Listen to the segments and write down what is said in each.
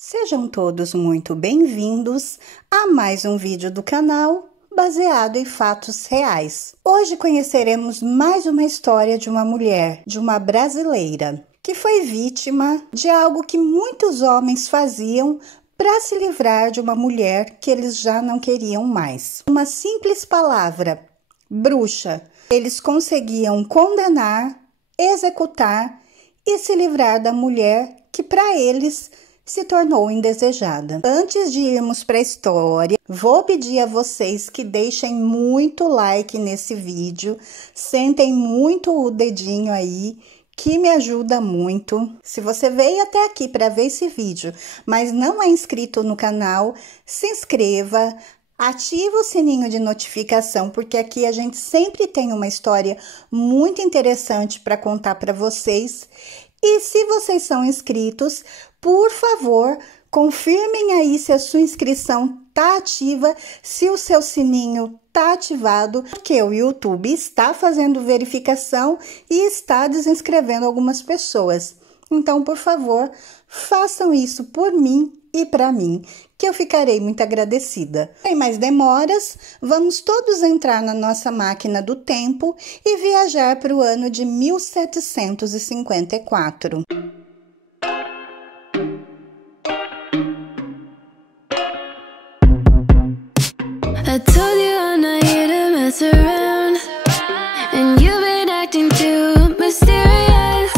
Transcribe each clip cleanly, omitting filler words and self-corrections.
Sejam todos muito bem-vindos a mais um vídeo do canal baseado em fatos reais. Hoje conheceremos mais uma história de uma mulher, de uma brasileira, que foi vítima de algo que muitos homens faziam para se livrar de uma mulher que eles já não queriam mais. Uma simples palavra, bruxa, eles conseguiam condenar, executar e se livrar da mulher que para eles se tornou indesejada. Antes de irmos para a história, vou pedir a vocês que deixem muito like nesse vídeo, sentem muito o dedinho aí, que me ajuda muito. Se você veio até aqui para ver esse vídeo, mas não é inscrito no canal, se inscreva, ativa o sininho de notificação, porque aqui a gente sempre tem uma história muito interessante para contar para vocês. E se vocês são inscritos, por favor, confirmem aí se a sua inscrição tá ativa, se o seu sininho tá ativado, porque o YouTube está fazendo verificação e está desinscrevendo algumas pessoas. Então, por favor, façam isso por mim e para mim, que eu ficarei muito agradecida. Sem mais demoras, vamos todos entrar na nossa máquina do tempo e viajar para o ano de 1754. I told you I'm not here to mess around, and you've been acting too mysterious.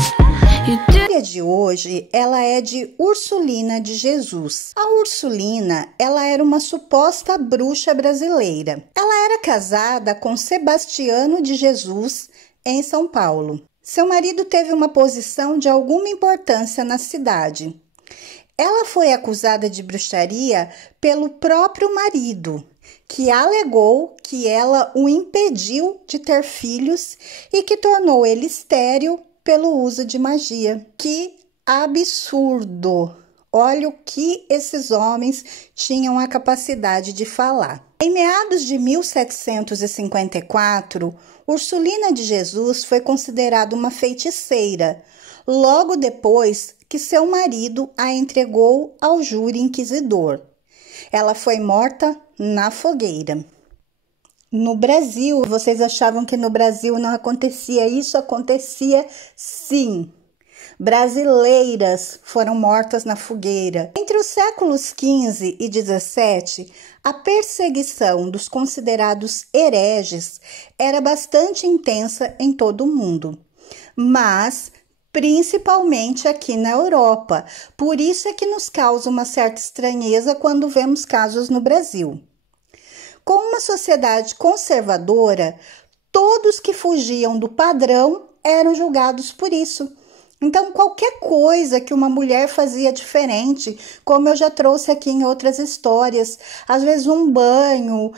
A história de hoje, ela é de Ursulina de Jesus. A Ursulina, ela era uma suposta bruxa brasileira. Ela era casada com Sebastiano de Jesus, em São Paulo. Seu marido teve uma posição de alguma importância na cidade. Ela foi acusada de bruxaria pelo próprio marido, que alegou que ela o impediu de ter filhos e que tornou ele estéril pelo uso de magia. Que absurdo! Olha o que esses homens tinham a capacidade de falar. Em meados de 1754, Ursulina de Jesus foi considerada uma feiticeira, logo depois que seu marido a entregou ao júri inquisidor. Ela foi morta na fogueira. No Brasil, vocês achavam que no Brasil não acontecia isso? Acontecia sim. Brasileiras foram mortas na fogueira. Entre os séculos XV e XVII, a perseguição dos considerados hereges era bastante intensa em todo o mundo, mas principalmente aqui na Europa. Por isso é que nos causa uma certa estranheza quando vemos casos no Brasil. Com uma sociedade conservadora, todos que fugiam do padrão eram julgados por isso. Então, qualquer coisa que uma mulher fazia diferente, como eu já trouxe aqui em outras histórias, às vezes um banho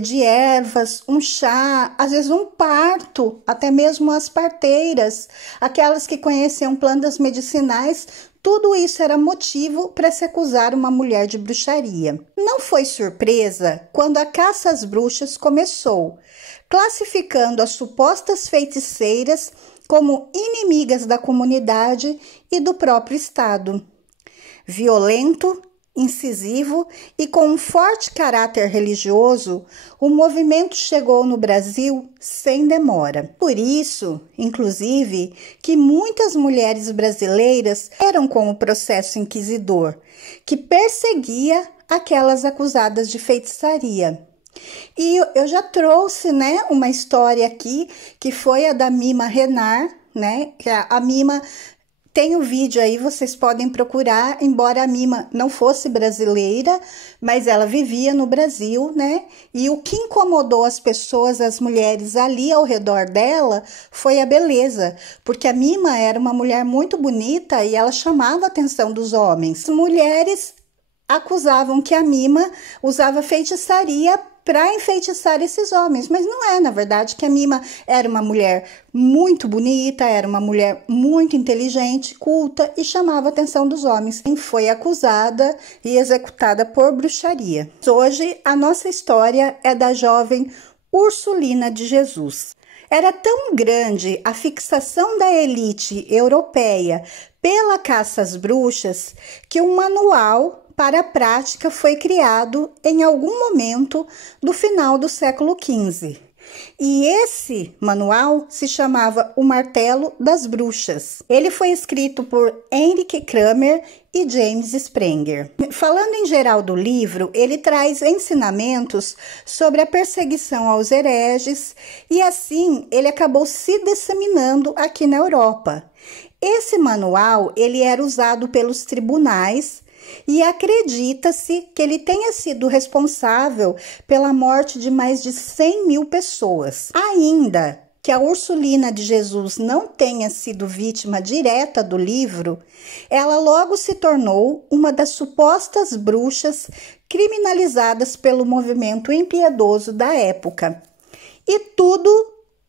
de ervas, um chá, às vezes um parto, até mesmo as parteiras, aquelas que conheciam plantas medicinais, tudo isso era motivo para se acusar uma mulher de bruxaria. Não foi surpresa quando a caça às bruxas começou, classificando as supostas feiticeiras como inimigas da comunidade e do próprio Estado. Violento, incisivo e com um forte caráter religioso, o movimento chegou no Brasil sem demora. Por isso, inclusive, que muitas mulheres brasileiras eram com o processo inquisidor, que perseguia aquelas acusadas de feitiçaria. E eu já trouxe, né, uma história aqui, que foi a da Mima Renard, né, que a Mima tem um vídeo aí, vocês podem procurar, embora a Mima não fosse brasileira, mas ela vivia no Brasil, né, e o que incomodou as pessoas, as mulheres ali ao redor dela, foi a beleza, porque a Mima era uma mulher muito bonita e ela chamava a atenção dos homens. As mulheres acusavam que a Mima usava feitiçaria para enfeitiçar esses homens, mas não é, na verdade, que a Mima era uma mulher muito bonita, era uma mulher muito inteligente, culta e chamava a atenção dos homens. Foi acusada e executada por bruxaria. Hoje, a nossa história é da jovem Ursulina de Jesus. Era tão grande a fixação da elite europeia pela caça às bruxas que um manual para a prática foi criado em algum momento do final do século XV. E esse manual se chamava O Martelo das Bruxas. Ele foi escrito por Henrik Kramer e James Sprenger. Falando em geral do livro, ele traz ensinamentos sobre a perseguição aos hereges e assim ele acabou se disseminando aqui na Europa. Esse manual ele era usado pelos tribunais e acredita-se que ele tenha sido responsável pela morte de mais de 100 mil pessoas. Ainda que a Ursulina de Jesus não tenha sido vítima direta do livro, ela logo se tornou uma das supostas bruxas criminalizadas pelo movimento impiedoso da época. E tudo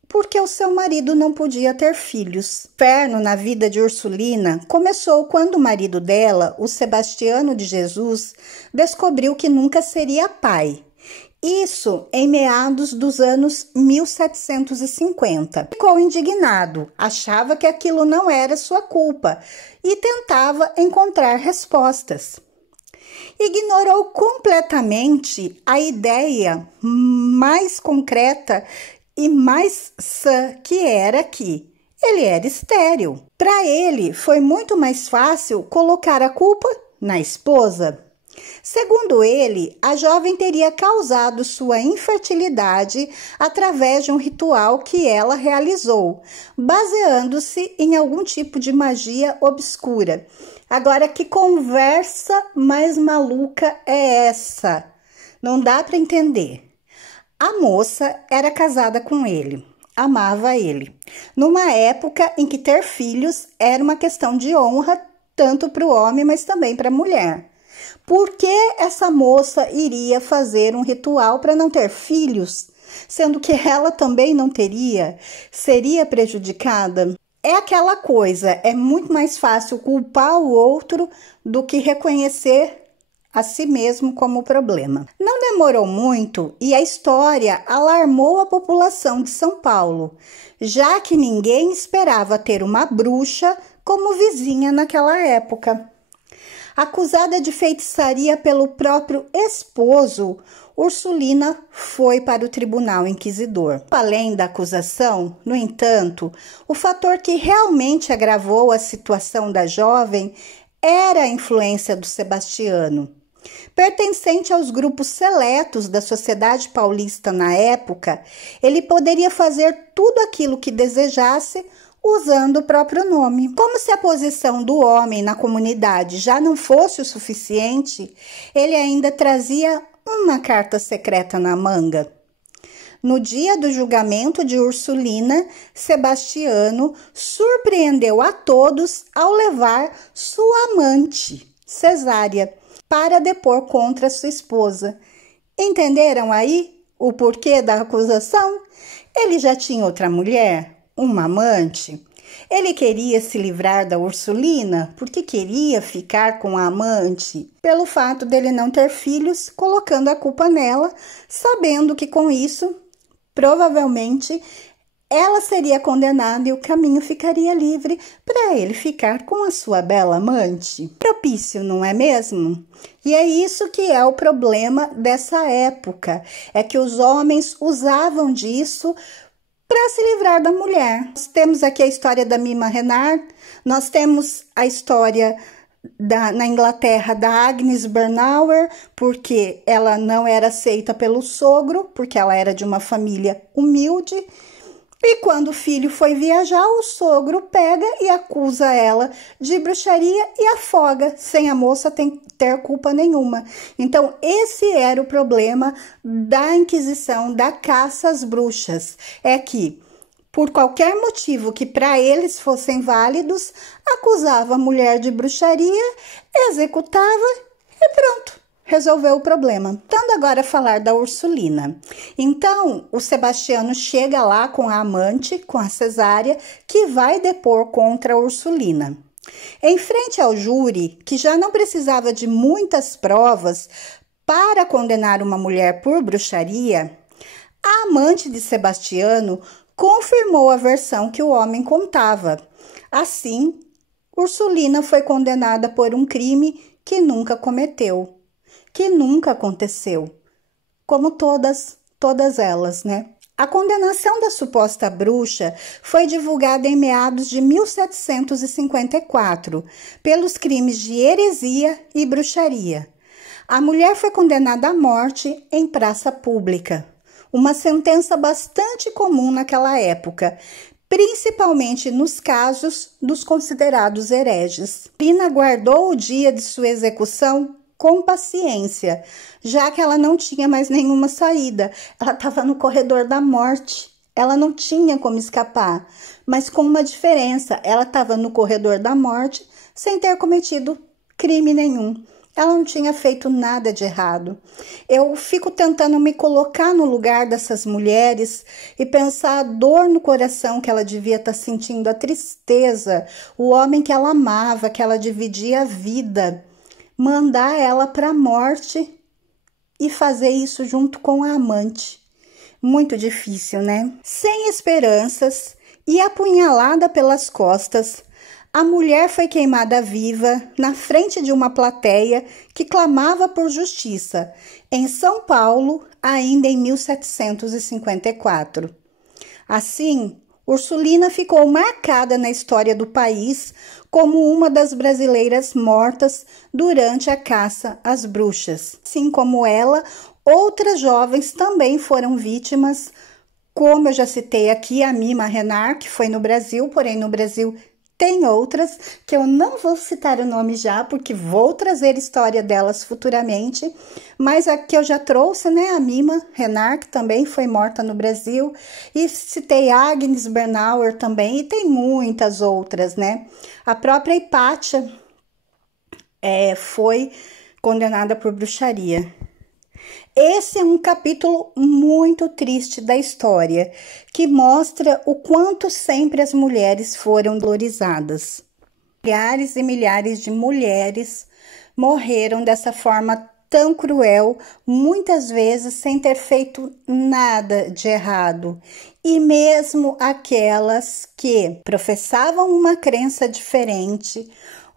porque o seu marido não podia ter filhos. O inferno na vida de Ursulina começou quando o marido dela, o Sebastiano de Jesus, descobriu que nunca seria pai. Isso em meados dos anos 1750. Ficou indignado, achava que aquilo não era sua culpa e tentava encontrar respostas. Ignorou completamente a ideia mais concreta e mais sã que era que ele era estéril. Para ele, foi muito mais fácil colocar a culpa na esposa. Segundo ele, a jovem teria causado sua infertilidade através de um ritual que ela realizou, baseando-se em algum tipo de magia obscura. Agora, que conversa mais maluca é essa? Não dá para entender. A moça era casada com ele, amava ele, numa época em que ter filhos era uma questão de honra, tanto para o homem, mas também para a mulher. Por que essa moça iria fazer um ritual para não ter filhos, sendo que ela também não teria? Seria prejudicada? É aquela coisa, é muito mais fácil culpar o outro do que reconhecer a si mesmo como problema. Não demorou muito e a história alarmou a população de São Paulo, já que ninguém esperava ter uma bruxa como vizinha naquela época. Acusada de feitiçaria pelo próprio esposo, Ursulina foi para o tribunal inquisidor. Além da acusação, no entanto, o fator que realmente agravou a situação da jovem era a influência do Sebastiano. Pertencente aos grupos seletos da sociedade paulista na época, ele poderia fazer tudo aquilo que desejasse usando o próprio nome. Como se a posição do homem na comunidade já não fosse o suficiente, ele ainda trazia uma carta secreta na manga. No dia do julgamento de Ursulina, Sebastiano surpreendeu a todos ao levar sua amante, Cesária, para depor contra sua esposa. Entenderam aí o porquê da acusação? Ele já tinha outra mulher, uma amante. Ele queria se livrar da Ursulina porque queria ficar com a amante, pelo fato dele não ter filhos, colocando a culpa nela, sabendo que com isso, provavelmente, ela seria condenada e o caminho ficaria livre para ele ficar com a sua bela amante. Propício, não é mesmo? E é isso que é o problema dessa época, é que os homens usavam disso para se livrar da mulher. Nós temos aqui a história da Mima Renard, nós temos a história na Inglaterra da Agnes Bernauer, porque ela não era aceita pelo sogro, porque ela era de uma família humilde. E quando o filho foi viajar, o sogro pega e acusa ela de bruxaria e afoga, sem a moça ter culpa nenhuma. Então, esse era o problema da Inquisição, da caça às bruxas. É que, por qualquer motivo que para eles fossem válidos, acusava a mulher de bruxaria, executava e pronto. Resolveu o problema. Tendo agora a falar da Ursulina. Então, o Sebastiano chega lá com a amante, com a Cesária, que vai depor contra a Ursulina. Em frente ao júri, que já não precisava de muitas provas para condenar uma mulher por bruxaria, a amante de Sebastiano confirmou a versão que o homem contava. Assim, Ursulina foi condenada por um crime que nunca cometeu, que nunca aconteceu, como todas elas, né? A condenação da suposta bruxa foi divulgada em meados de 1754, pelos crimes de heresia e bruxaria. A mulher foi condenada à morte em praça pública, uma sentença bastante comum naquela época, principalmente nos casos dos considerados hereges. Ursulina guardou o dia de sua execução com paciência, já que ela não tinha mais nenhuma saída. Ela estava no corredor da morte, ela não tinha como escapar, mas com uma diferença: ela estava no corredor da morte sem ter cometido crime nenhum. Ela não tinha feito nada de errado. Eu fico tentando me colocar no lugar dessas mulheres e pensar a dor no coração que ela devia estar sentindo, a tristeza, o homem que ela amava, que ela dividia a vida, mandar ela para a morte e fazer isso junto com a amante. Muito difícil, né? Sem esperanças e apunhalada pelas costas, a mulher foi queimada viva na frente de uma plateia que clamava por justiça, em São Paulo, ainda em 1754. Assim, Ursulina ficou marcada na história do país como uma das brasileiras mortas durante a caça às bruxas. Assim como ela, outras jovens também foram vítimas, como eu já citei aqui, a Mima Renard, que foi no Brasil, porém no Brasil tem outras, que eu não vou citar o nome já, porque vou trazer história delas futuramente, mas a que eu já trouxe, né, a Mima Renard, que também foi morta no Brasil, e citei Agnes Bernauer também, e tem muitas outras, né. A própria Hipátia foi condenada por bruxaria. Esse é um capítulo muito triste da história, que mostra o quanto sempre as mulheres foram valorizadas. Milhares e milhares de mulheres morreram dessa forma tão cruel, muitas vezes sem ter feito nada de errado. E mesmo aquelas que professavam uma crença diferente,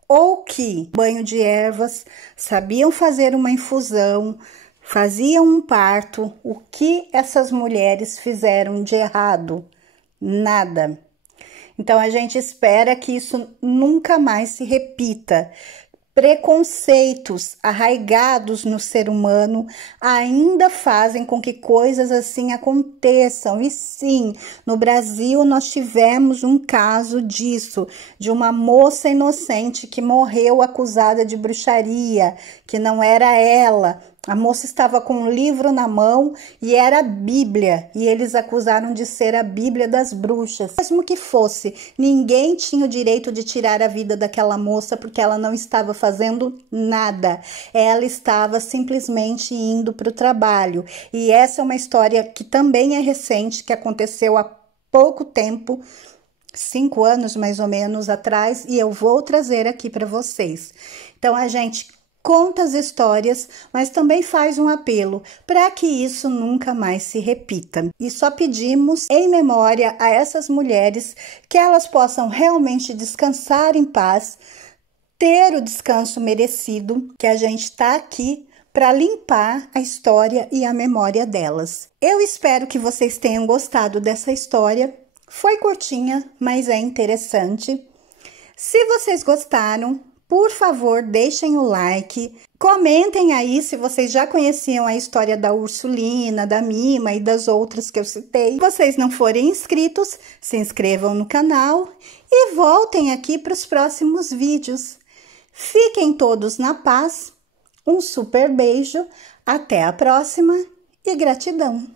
ou que, banho de ervas, sabiam fazer uma infusão, faziam um parto, o que essas mulheres fizeram de errado? Nada. Então, a gente espera que isso nunca mais se repita. Preconceitos arraigados no ser humano ainda fazem com que coisas assim aconteçam. E sim, no Brasil nós tivemos um caso disso, de uma moça inocente que morreu acusada de bruxaria, que não era ela. A moça estava com um livro na mão e era a Bíblia, e eles acusaram de ser a Bíblia das bruxas. Mesmo que fosse, ninguém tinha o direito de tirar a vida daquela moça, porque ela não estava fazendo nada. Ela estava simplesmente indo para o trabalho. E essa é uma história que também é recente, que aconteceu há pouco tempo, 5 anos mais ou menos atrás, e eu vou trazer aqui para vocês. Então, a gente conta as histórias, mas também faz um apelo para que isso nunca mais se repita. E só pedimos em memória a essas mulheres que elas possam realmente descansar em paz, ter o descanso merecido, que a gente está aqui para limpar a história e a memória delas. Eu espero que vocês tenham gostado dessa história. Foi curtinha, mas é interessante. Se vocês gostaram, por favor, deixem o like, comentem aí se vocês já conheciam a história da Ursulina, da Mima e das outras que eu citei. Se vocês não forem inscritos, se inscrevam no canal e voltem aqui para os próximos vídeos. Fiquem todos na paz, um super beijo, até a próxima e gratidão!